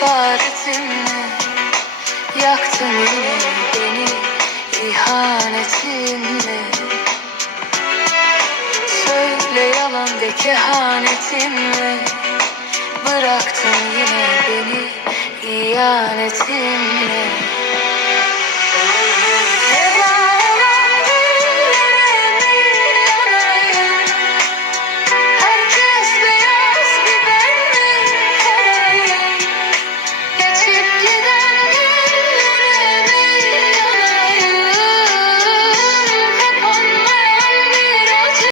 kefaretinle yaktın yine beni ihanetinle. Söyle yalan de kehanetinle bıraktın yine beni ihanetinle.